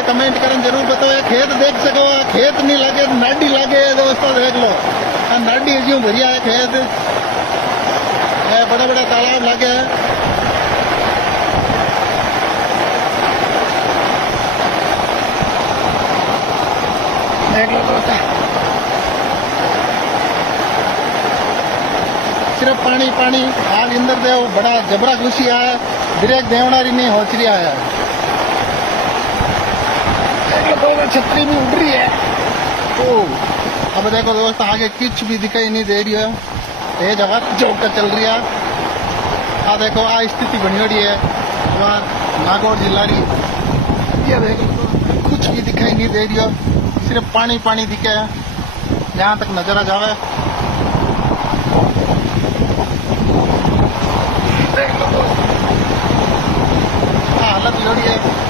है कमेंट करन जरूर बताओ। खेत देख सको, खेत नहीं लगे नाडी लगे दोस्तों, देख लो नाडी जो भरिया है खेत, बड़े बड़े तालाब लगे है। देख लो दोस्तों, सिर्फ पानी पानी। आज इंद्र देव बड़ा जबरा खुशी है, ब्रेक देवनारी नहीं हो रहा है। छतरी भी उड़ रही है। ओ अब देखो दोस्त, आगे कुछ भी दिखाई नहीं दे रही है, तेज हवा चौक चल रही है। आ देखो आ स्थिति बनी हुई है नागौर जिला री। ये देखो कुछ भी दिखाई नहीं दे रही है, सिर्फ पानी पानी दिखे है जहां तक नजर आ जावे। देख लो हालत लोड़ी है।